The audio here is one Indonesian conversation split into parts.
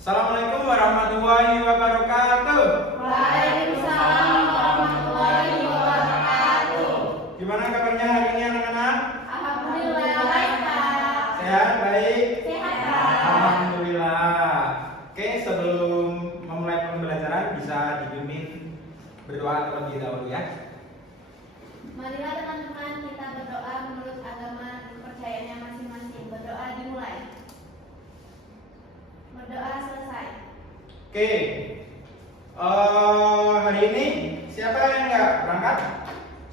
Assalamualaikum warahmatullahi wabarakatuh. Waalaikumsalam warahmatullahi wabarakatuh. Gimana kabarnya hari ini anak-anak? Alhamdulillah baik, Pak. Sehat, baik? Sehat, Pak. Alhamdulillah. Oke, sebelum memulai pembelajaran bisa dibimbing berdoa terlebih dahulu ya. Marilah teman-teman kita berdoa menurut agama kepercayaannya masing-masing. Berdoa dimulai. Berdoa selesai. Oke. Hari ini siapa yang nggak berangkat?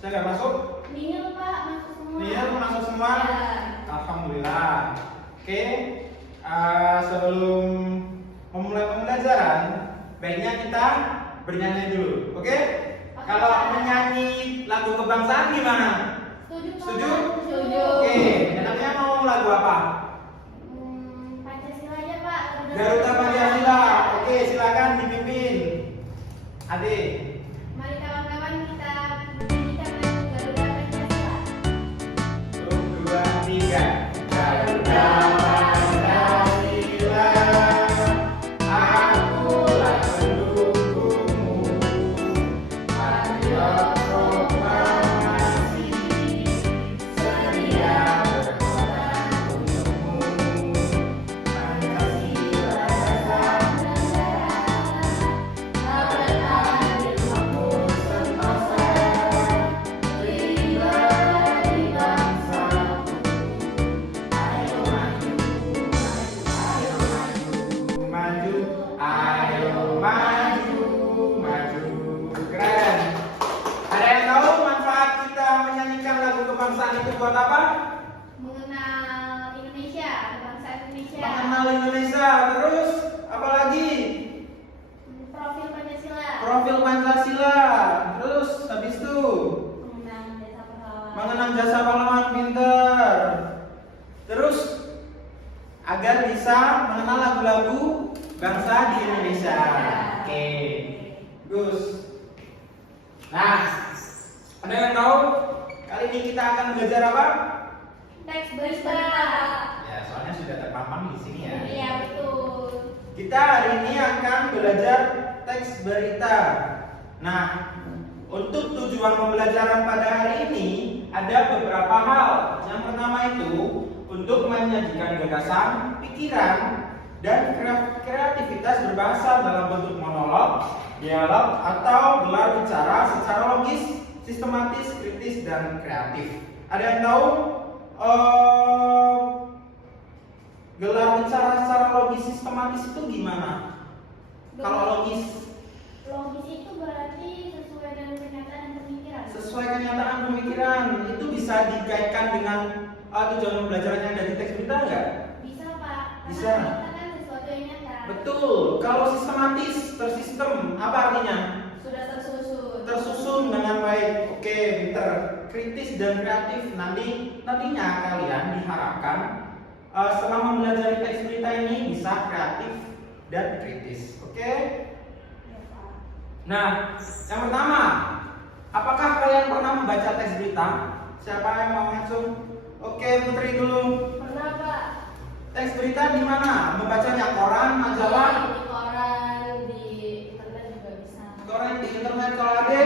Saya nggak masuk? Nihil, Pak, masuk semua. Nihil masuk semua? Ya. Alhamdulillah. Oke. Sebelum memulai pembelajaran, baiknya kita bernyanyi dulu. Oke? Kalau menyanyi lagu kebangsaan gimana? Setuju, Pak? Setuju? Setuju. Oke. Enaknya mau lagu apa? Pancasila aja, Pak. Garuda Pancasila. Oke, silakan dipimpin. Adik. Mari kawan-kawan kita menyanyikan lagu Garuda Pancasila. 1, 2, 3. Garuda Pancasila, akulah pendukungmu. Patriot proklamasi, sedia berkorban untukmu. Pancasila dasar negara, bertahan di makmur semasa, pribadi bangsaku. Ayo maju, ayo maju, maju. Keren. Ada yang tahu manfaat kita menyanyikan lagu kebangsaan itu buat apa? Mengenal Indonesia, kebangsaan Indonesia. Mengenal Indonesia. Terus apa lagi? Profil Pancasila. Profil Pancasila. Terus habis itu Mengenang jasa pahlawan. mengenang jasa pahlawan, pinter. Terus agar bisa mengenal lagu-lagu bangsa di Indonesia. Oke, Gus. Nah, ada yang tahu kali ini kita akan belajar apa? Teks berita. Ya, soalnya sudah terpampang di sini ya. Iya, betul. Kita hari ini akan belajar teks berita. Nah, untuk tujuan pembelajaran pada hari ini ada beberapa hal. Yang pertama itu untuk menyajikan gagasan, pikiran, dan kreativitas berbahasa dalam bentuk monolog, dialog, atau gelar bicara secara logis, sistematis, kritis, dan kreatif. Ada yang tahu gelar bicara secara logis, sistematis itu gimana? Kalau logis, Logis itu berarti sesuai dengan kenyataan dan pemikiran. sesuai kenyataan pemikiran, itu bisa dikaitkan dengan tujuan pembelajaran yang ada di teks berita nggak? Bisa, Pak. Bisa. Karena kita kan sesuatu yang nyata. Betul. Kalau sistematis, tersistem, apa artinya? Sudah tersusun. Tersusun dengan baik. Oke, pinter. Kritis dan kreatif. Nantinya kalian diharapkan setelah mempelajari teks berita ini bisa kreatif dan kritis. Oke? Ya, Pak. Nah, yang pertama, apakah kalian pernah membaca teks berita? Siapa yang mau langsung? Oke, Putri dulu. Pernah, Pak? Teks berita di mana? Membacanya koran, majalah, Di koran, di internet juga bisa. koran di internet. Kalau ada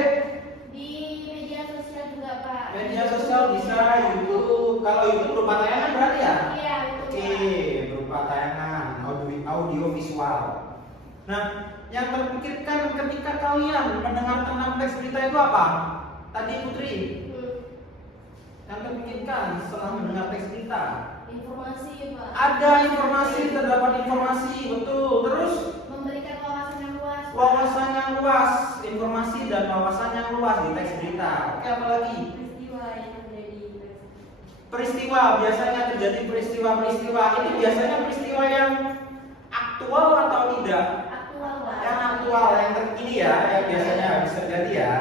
Di media sosial juga, Pak. media sosial bisa, YouTube. Kalau YouTube berupa tayangan berarti ya? Iya, betul. Oke, berupa tayangan, audio visual. Nah, yang terpikirkan ketika kalian mendengar tentang teks berita itu apa? Tadi Putri, yang terpikirkan setelah mendengar teks berita. Informasi, Pak. Ada informasi, terdapat informasi, betul. Terus Memberikan wawasan yang luas, Pak. wawasan yang luas, informasi dan wawasan yang luas di teks berita. Oke, apa lagi? Peristiwa yang terjadi. Peristiwa, biasanya terjadi peristiwa-peristiwa. Ini biasanya peristiwa yang aktual atau tidak? Aktual, Pak. Yang aktual, yang terkini ya, yang biasanya habis terjadi ya.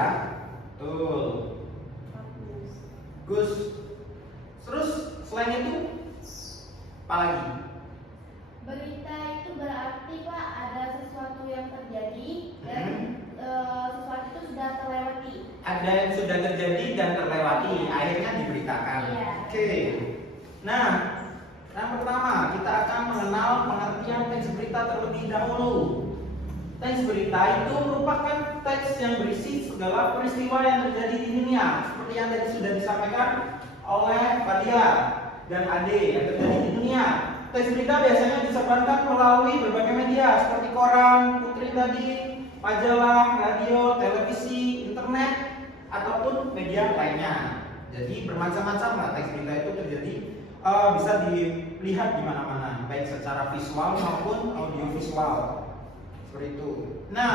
Betul. Bagus. Gus. Terus selain itu apa lagi? Berita itu berarti, Pak, ada sesuatu yang terjadi dan sesuatu itu sudah terlewati. Ada yang sudah terjadi dan terlewati, akhirnya diberitakan. Iya. Oke. Nah, yang pertama kita akan mengenal pengertian teks berita. berita terlebih dahulu. Teks berita itu merupakan teks yang berisi segala peristiwa yang terjadi di dunia, seperti yang tadi sudah disampaikan oleh Fadia dan Ade yang terjadi di dunia. Teks berita biasanya disebarkan melalui berbagai media seperti koran, Putri tadi, majalah, radio, televisi, internet, ataupun media lainnya. Jadi bermacam-macam lah teks berita itu terjadi, bisa dilihat di mana-mana, baik secara visual maupun audiovisual. Seperti itu. Nah,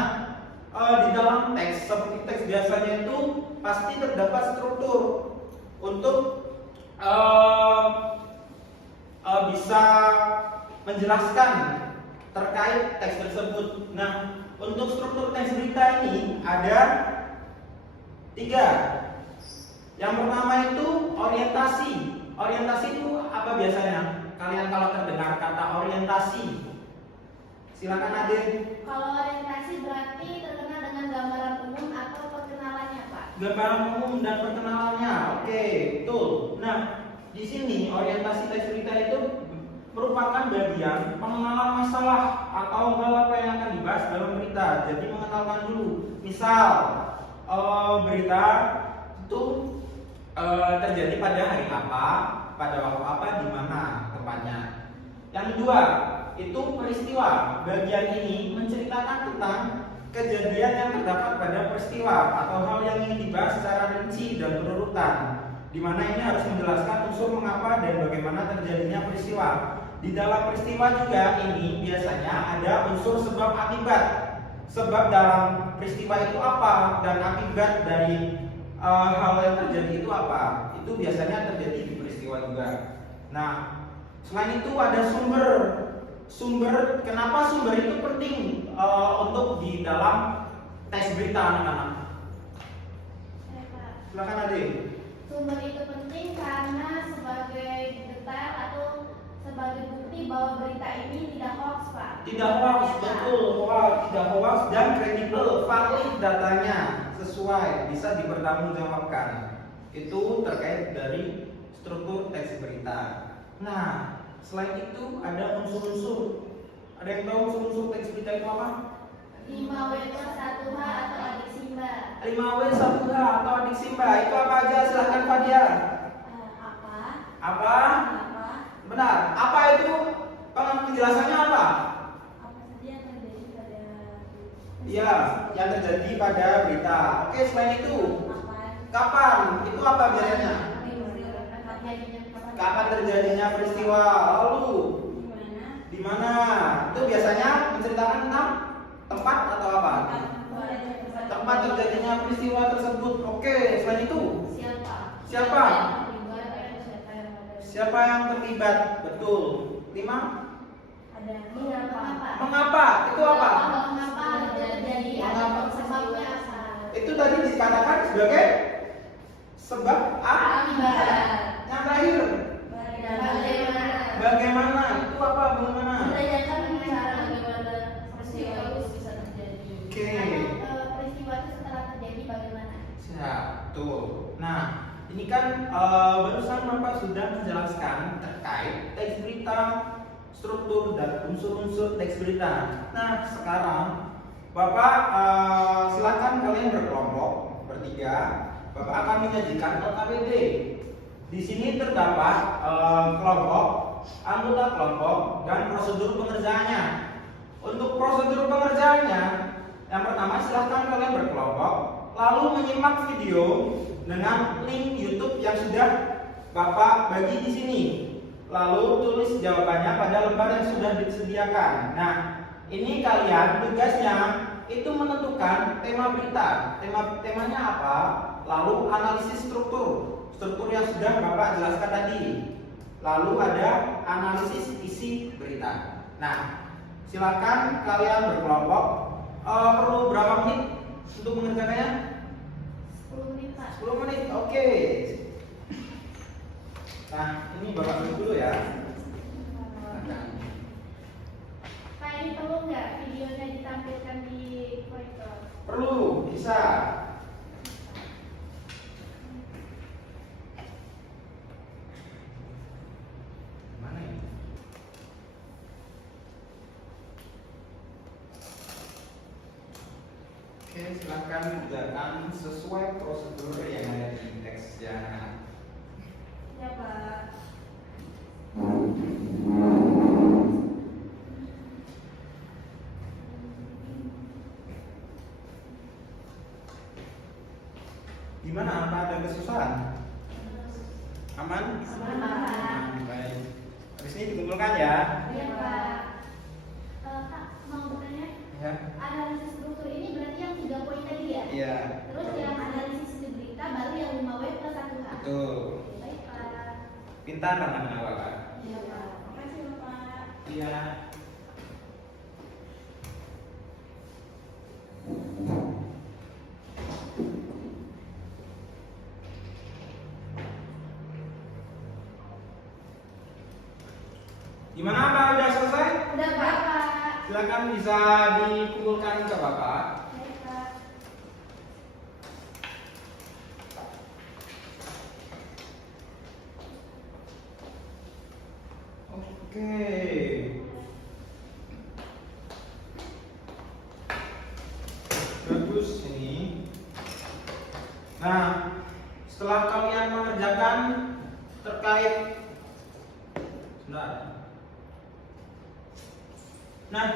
di dalam teks seperti teks biasanya itu pasti terdapat struktur untuk bisa menjelaskan terkait teks tersebut. Nah, untuk struktur teks berita ini ada 3. Yang pertama itu orientasi. Orientasi itu apa biasanya? Kalian kalau terdengar kata orientasi, silakan Ade. Kalau orientasi berarti terkenal dengan gambaran umum atau perkenalannya, Pak. Gambaran umum dan perkenalannya. Oke, betul. Nah, di sini orientasi teks berita itu merupakan bagian pengenalan masalah atau hal apa yang akan dibahas dalam berita. Jadi mengenalkan dulu. Misal berita itu terjadi pada hari apa, pada waktu apa, di mana tempatnya. Yang kedua, itu peristiwa. Bagian ini menceritakan tentang kejadian yang terdapat pada peristiwa atau hal yang ingin dibahas secara rinci dan berurutan, di mana ini harus menjelaskan unsur mengapa dan bagaimana terjadinya peristiwa. Di dalam peristiwa juga ini biasanya ada unsur sebab akibat. Sebab dalam peristiwa itu apa dan akibat dari hal yang terjadi itu apa. Itu biasanya terjadi di peristiwa juga. Nah, selain itu ada sumber. Kenapa sumber itu penting untuk di dalam teks berita anak-anak? Silakan Ade. Sumber itu penting karena sebagai detail atau sebagai bukti bahwa berita ini tidak hoax, Pak. Tidak hoax, betul. Tidak hoax dan kredibel, valid datanya, sesuai, bisa dipertanggungjawabkan. Itu terkait dari struktur teks berita. Nah, selain itu ada unsur-unsur. Ada yang tahu unsur-unsur teks berita itu apa? 5W plus 1H atau adik Simba. 5W 1H atau adik Simba. Itu apa aja? Silahkan Fadia. Apa? Apa? Apa? Benar. Apa itu? Penjelasannya apa? Apa saja yang terjadi pada Iya, yang terjadi pada berita. Oke, selain itu, kapan? kapan? Itu apa biasanya? Kapan terjadinya peristiwa? Lalu di mana? Itu biasanya menceritakan tentang tempat atau apa? Tempat terjadinya peristiwa tersebut. Oke, selain itu, siapa? Siapa yang terlibat? Betul. 5. Ada mengapa? Mengapa? Itu apa? Mengapa terjadi? Mengapa? Sebabnya apa? Itu tadi dikatakan sebagai sebab Akibat. yang terakhir. Bagaimana? Bagaimana? Itu apa? Bagaimana? Menanyakan cara bagaimana peristiwa itu bisa terjadi. Oke. Atau peristiwa itu setelah terjadi bagaimana? Siap, tuh. Nah, ini kan barusan Bapak sudah menjelaskan terkait teks berita, struktur dan unsur-unsur teks berita. Nah, sekarang Bapak silakan kalian berkelompok bertiga. Bapak akan menyajikan LKPD. Di sini terdapat kelompok, anggota kelompok, dan prosedur pengerjaannya. Untuk prosedur pengerjaannya, yang pertama silahkan kalian berkelompok, lalu menyimak video dengan link YouTube yang sudah Bapak bagi di sini. Lalu tulis jawabannya pada lembar yang sudah disediakan. Nah, ini kalian tugasnya itu menentukan tema berita. Temanya apa? Lalu analisis struktur yang sudah Bapak jelaskan tadi. Lalu ada analisis isi berita. Nah, silakan kalian berkelompok. Perlu berapa menit untuk mengerjakannya? 10 menit, Pak. 10 menit, oke. Nah, ini Bapak dulu ya. Pak, ini perlu nggak videonya ditampilkan di proyektor? Perlu, bisa. Mana ini? silakan kerjakan sesuai prosedur yang ada di teksnya. Ya, Pak. Gimana? Apa ada kesusahan? Aman? Aman, Pak. Baik. Habis ini dikumpulkan ya. Iya, Pak. Kak, mau bertanya? Ya. Analisis struktur ini berarti yang 3 poin tadi ya? Iya. Terus yang analisis berita baru yang 5W plus 1H. Betul. Baik, Pak. Pintar anak-anak Bapak. Iya, Pak. Makasih, Bapak. Iya. Gimana Pak? Udah selesai? Udah, Pak. Silakan bisa dikumpulkan ke Bapak. Baik, Pak. Oke. Bagus ini. Nah, setelah kalian mengerjakan terkait Sebentar. Nah,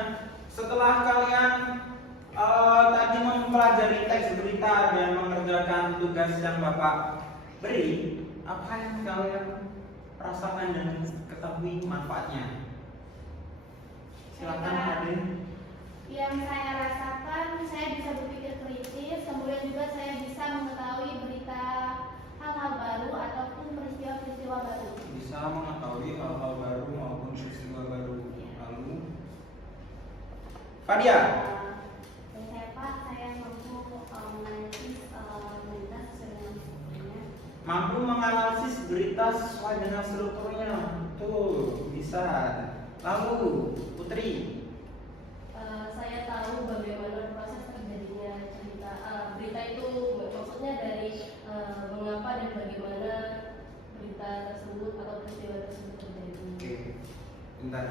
setelah kalian tadi mempelajari teks berita dan mengerjakan tugas yang Bapak beri, apa yang kalian rasakan dan ketahui manfaatnya? Silakan Adin. Yang saya rasakan, saya bisa berpikir kritis, kemudian juga saya bisa mengetahui berita hal-hal baru ataupun peristiwa-peristiwa baru. Bisa mengetahui hal-hal baru maupun peristiwa baru. Lalu, Fadia. Dan saya Pak, saya mampu menganalisis berita sesuai dengan strukturnya. Mampu menganalisis berita sesuai dengan strukturnya. Tuh, bisa. Lalu, Putri. Saya tahu bagaimana proses terjadinya berita itu, maksudnya dari mengapa dan bagaimana berita tersebut atau peristiwa tersebut terjadi. Oke, bentar.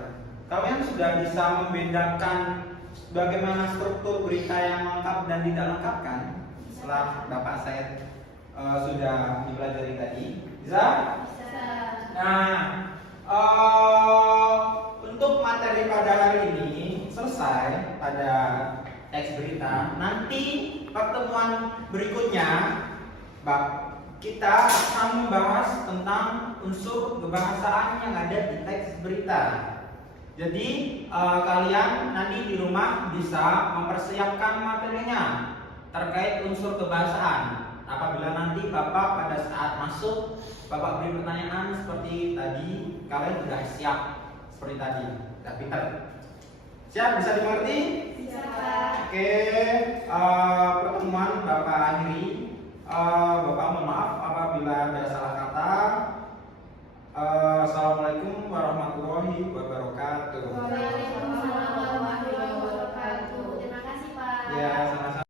Kalian sudah bisa membedakan bagaimana struktur berita yang lengkap dan tidak lengkap kan? Setelah Bapak saya sudah dipelajari tadi, bisa? Bisa. Nah, untuk materi pada hari ini selesai pada teks berita. Nanti pertemuan berikutnya, kita akan membahas tentang unsur kebahasaan yang ada di teks berita. Jadi kalian nanti di rumah bisa mempersiapkan materinya terkait unsur kebahasaan. Apabila nanti Bapak pada saat masuk, Bapak beri pertanyaan seperti tadi, kalian sudah siap seperti tadi. Sudah pintar. Siap? Bisa dimengerti? Bisa, Pak. Oke, pertemuan Bapak akhiri.